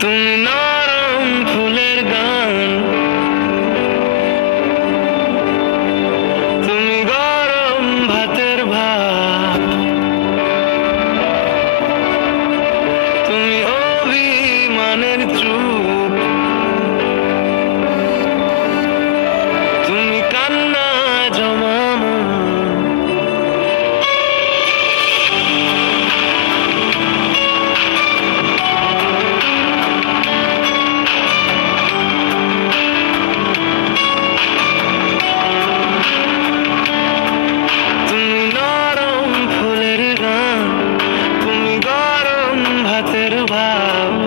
তুমি নরম ফুলের গান, তুমি গরম ভাতের ভাত, তুমি অভিমানের চুপ, তুমি কান্না জমা মন। তুমি নরম ফুলের গান, তুমি গরম ভাতের ভাব,